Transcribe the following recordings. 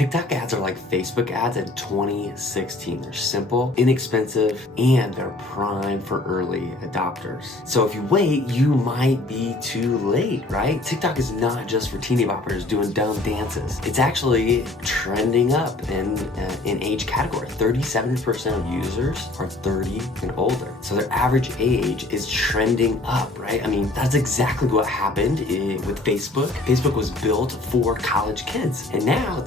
TikTok ads are like Facebook ads in 2016. They're simple, inexpensive, and they're prime for early adopters. So if you wait, you might be too late, right? TikTok is not just for teeny boppers doing dumb dances. It's actually trending up in age category. 37% of users are 30 and older. So their average age is trending up, right? I mean, that's exactly what happened with Facebook. Facebook was built for college kids, and now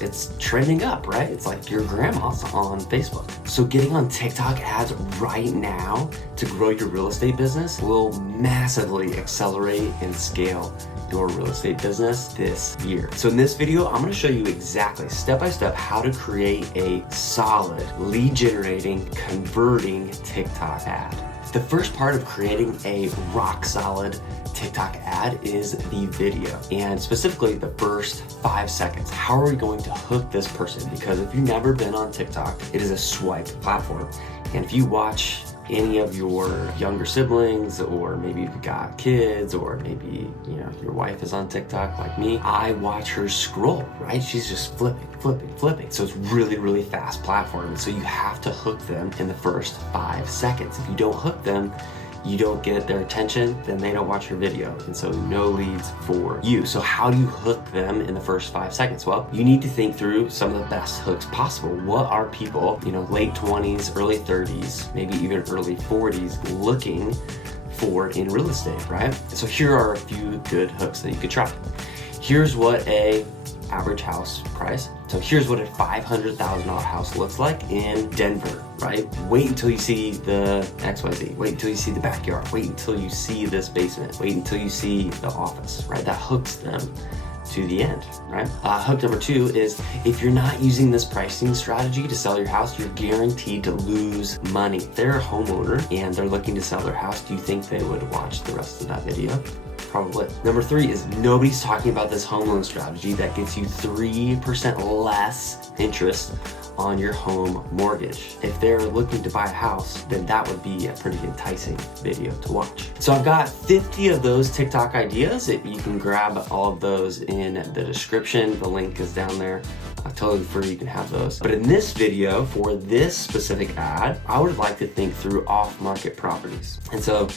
it's trending up, right? It's like your grandma's on Facebook. So getting on TikTok ads right now to grow your real estate business will massively accelerate and scale your real estate business this year. So in this video, I'm gonna show you exactly step-by-step how to create a solid lead generating, converting TikTok ad. The first part of creating a rock solid TikTok ad is the video, and specifically the first 5 seconds. How are we going to hook this person? Because if you've never been on TikTok, it is a swipe platform. And if you watch any of your younger siblings, or maybe you've got kids, or maybe your wife is on TikTok like me, I watch her scroll, right? She's just flipping. So it's really fast platform. And so you have to hook them in the first 5 seconds. If you don't hook them, you don't get their attention, then they don't watch your video. And so no leads for you. So how do you hook them in the first 5 seconds? Well, you need to think through some of the best hooks possible. What are people, late 20s, early 30s, maybe even early 40s looking for in real estate, right? So here are a few good hooks that you could try. Here's what a average house price. So here's what a $500,000 house looks like in Denver, right? Wait until you see the XYZ. Wait until you see the backyard. Wait until you see this basement. Wait until you see the office, right? That hooks them to the end, right? Hook number 2 is if you're not using this pricing strategy to sell your house, you're guaranteed to lose money. If they're a homeowner and they're looking to sell their house, do you think they would watch the rest of that video? Probably. Number 3 is nobody's talking about this home loan strategy that gets you 3% less interest on your home mortgage. If they're looking to buy a house, then that would be a pretty enticing video to watch. So I've got 50 of those TikTok ideas. You can grab all of those in the description. The link is down there. Totally free, you can have those. But in this video, for this specific ad, I would like to think through off-market properties. And so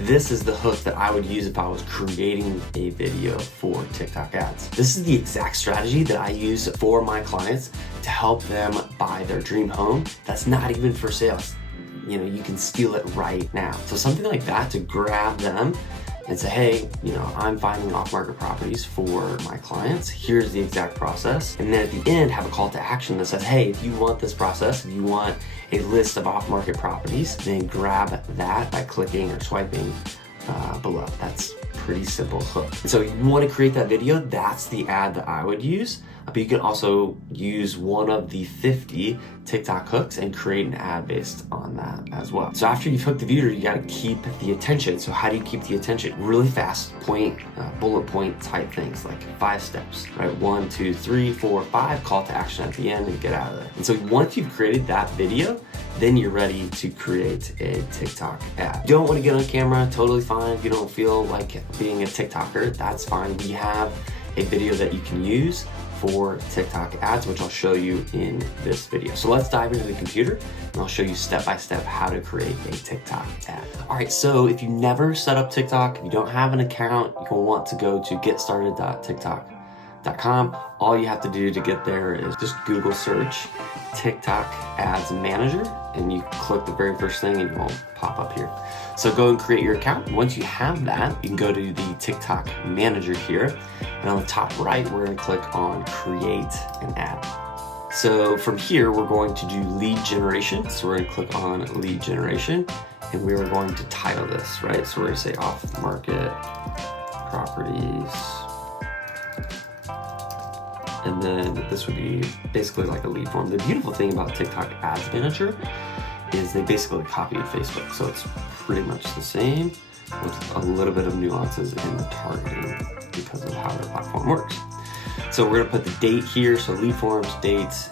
this is the hook that I would use if I was creating a video for TikTok ads. This is the exact strategy that I use for my clients to help them buy their dream home that's not even for sale. You can steal it right now. So something like that to grab them and say, hey, I'm finding off-market properties for my clients. Here's the exact process. And then at the end, have a call to action that says, hey, if you want this process, if you want a list of off-market properties, then grab that by clicking or swiping below. That's pretty simple hook. And so you want to create that video, that's the ad that I would use. But you can also use one of the 50 TikTok hooks and create an ad based on that as well. So after you've hooked the viewer, you got to keep the attention. So how do you keep the attention? Really fast bullet point type things, like 5 steps, right? 1, 2, 3, 4, 5, call to action at the end and get out of there. And so once you've created that video, then you're ready to create a TikTok ad. You don't want to get on camera, totally fine. If you don't feel like being a TikToker, that's fine. We have a video that you can use for TikTok ads, which I'll show you in this video. So let's dive into the computer and I'll show you step-by-step how to create a TikTok ad. All right, so if you never set up TikTok, if you don't have an account, you'll want to go to getstarted.tiktok.com. All you have to do to get there is just Google search TikTok Ads Manager, and you click the very first thing and it won't pop up here. So go and create your account. Once you have that, you can go to the TikTok Manager here, and on the top right, we're gonna click on Create an Ad. So from here, we're going to do lead generation. So we're gonna click on lead generation, and we are going to title this, right? So we're gonna say off-market properties. And then this would be basically like a lead form. The beautiful thing about TikTok Ads Manager is they basically copied Facebook. So it's pretty much the same with a little bit of nuances in the targeting because of how their platform works. So we're gonna put the date here. So lead forms, dates,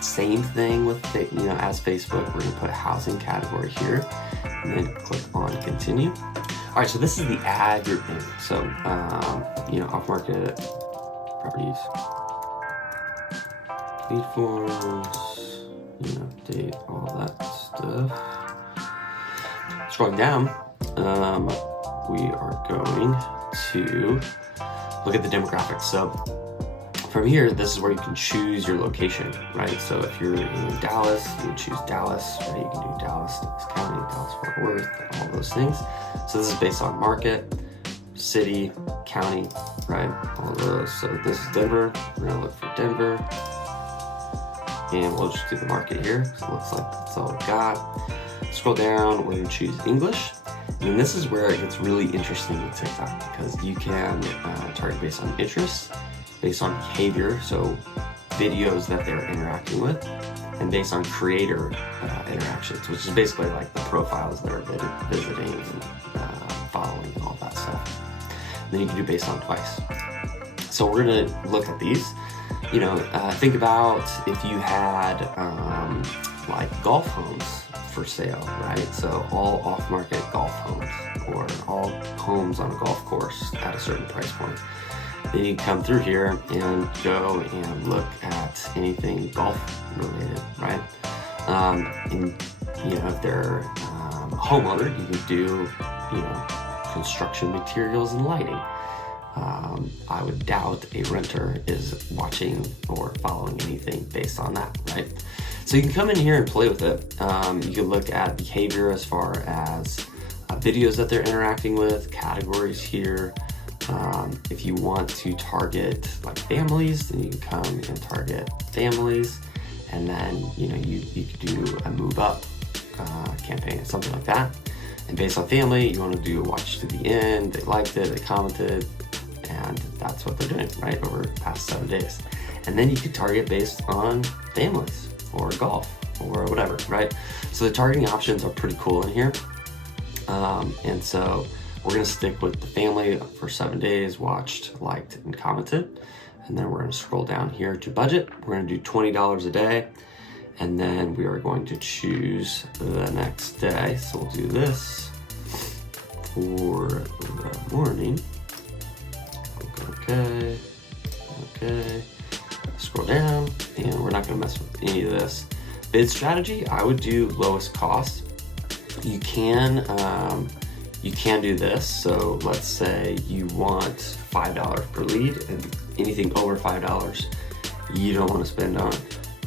same thing with, as Facebook, we're gonna put a housing category here and then click on continue. All right, so this is the ad group name. So, off-market properties. lead forms, date, all that stuff. Scrolling down, we are going to look at the demographics. So from here, this is where you can choose your location, right? So if you're in Dallas, you can choose Dallas, right? You can do Dallas, Knox County, Dallas-Fort Worth, all those things. So this is based on market, city, county, right? All of those. So this is Denver. We're gonna look for Denver. And we'll just do the market here. So it looks like that's all we've got. Scroll down, we're gonna choose English. And this is where it gets really interesting with TikTok, because you can target based on interests, based on behavior, so videos that they're interacting with, and based on creator interactions, which is basically like the profiles that are visiting and following and all that stuff. And then you can do based on twice. So we're gonna look at these. Think about if you had like golf homes for sale, right? So all off-market golf homes, or all homes on a golf course at a certain price point. Then you come through here and go and look at anything golf related, right? And if they're a homeowner, you can do construction materials and lighting. I would doubt a renter is watching or following anything based on that, right? So you can come in here and play with it. You can look at behavior as far as videos that they're interacting with, categories here. If you want to target like families, then you can come and target families. And then, you could do a move up campaign or something like that. And based on family, you want to do a watch to the end. They liked it, they commented, and that's what they're doing, right, over the past 7 days. And then you could target based on families or golf or whatever, right? So the targeting options are pretty cool in here. And so we're gonna stick with the family for 7 days, watched, liked, and commented. And then we're gonna scroll down here to budget. We're gonna do $20 a day. And then we are going to choose the next day. So we'll do this for the morning. Okay. Scroll down, and we're not gonna mess with any of this. Bid strategy, I would do lowest cost. You can do this. So let's say you want $5 per lead, and anything over $5 you don't want to spend on,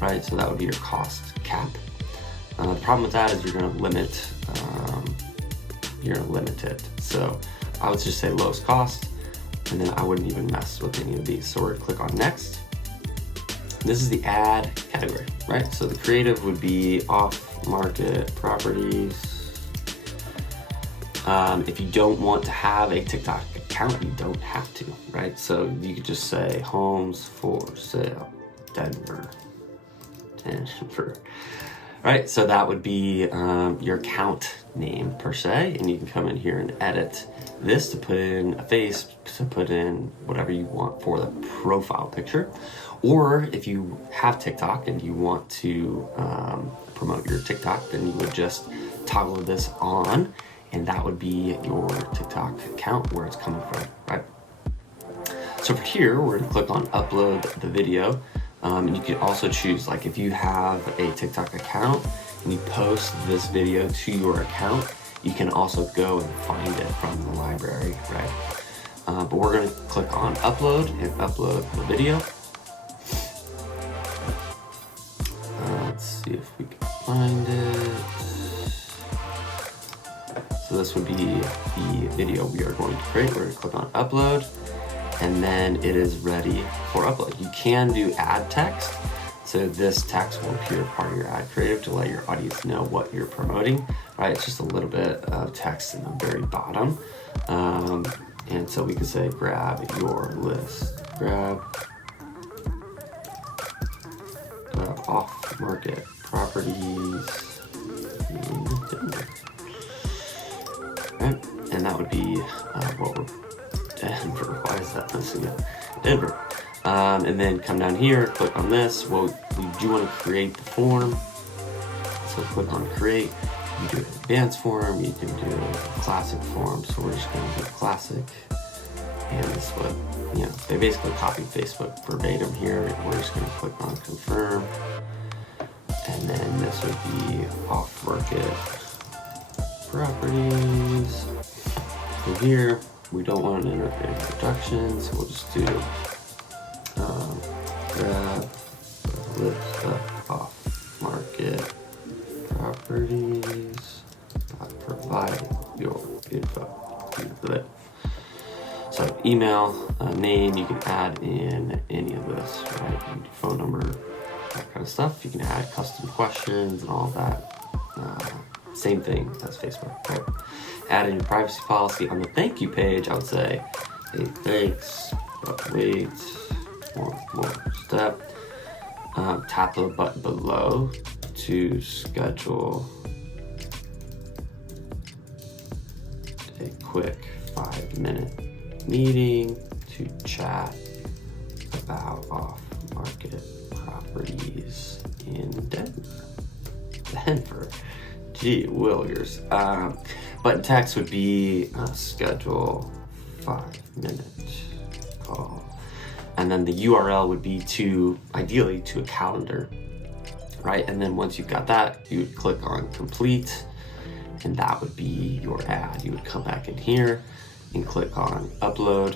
right? So that would be your cost cap. The problem with that is you're gonna limit it. So I would just say lowest cost, and then I wouldn't even mess with any of these. So we're gonna click on next. This is the ad category, right? So the creative would be off-market properties. If you don't want to have a TikTok account, you don't have to, right? So you could just say homes for sale, Denver, right? So that would be your account name per se, and you can come in here and edit this to put in a face, to put in whatever you want for the profile picture. Or if you have TikTok and you want to promote your TikTok, then you would just toggle this on, and that would be your TikTok account where it's coming from, right? So for here, we're gonna click on upload the video. And you can also choose, like if you have a TikTok account and you post this video to your account, you can also go and find it from the library, right? But we're gonna click on upload and upload the video. Let's see if we can find it. So this would be the video we are going to create. We're gonna click on upload, and then it is ready for upload. You can do ad text. So this text will appear part of your ad creative to let your audience know what you're promoting, right? It's just a little bit of text in the very bottom. And so we can say, grab your list, grab off-market properties in Denver. Right? And that would be what we're, Denver, why is that missing up? Denver. And then come down here, click on this. Well, we do want to create the form. So click on create. You can do an advanced form, you can do a classic form. So we're just going to do classic. and this would, they basically copy Facebook verbatim here. We're just going to click on confirm, and then this would be off market properties. So here we don't want an introduction, so we'll just do grab a list of off market properties, provide your info. So email, name, you can add in any of this, right? Phone number, that kind of stuff. You can add custom questions and all that. Same thing as Facebook, right? Add in your privacy policy. On the thank you page, I would say, hey, thanks, but wait, one more step. Tap the button below to schedule a quick 5-minute meeting to chat about off-market properties in Denver. Gee willikers. Button text would be schedule 5-minute call. And then the URL would be ideally to a calendar, right? And then once you've got that, you would click on complete, and that would be your ad. You would come back in here and click on upload,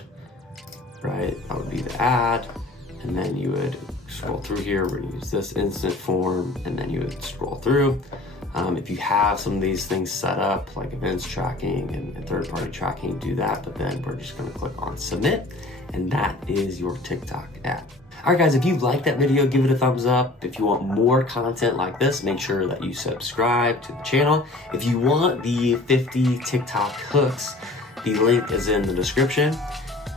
right? That would be the ad. And then you would scroll through here. We're gonna use this instant form, and then you would scroll through. If you have some of these things set up, like events tracking and third-party tracking, do that, but then we're just gonna click on submit, and that is your TikTok ad. All right, guys, if you liked that video, give it a thumbs up. If you want more content like this, make sure that you subscribe to the channel. If you want the 50 TikTok hooks, the link is in the description,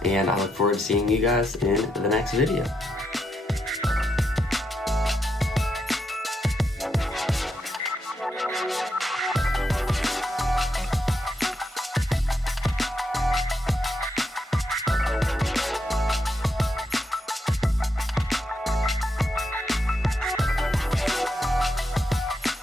and I look forward to seeing you guys in the next video.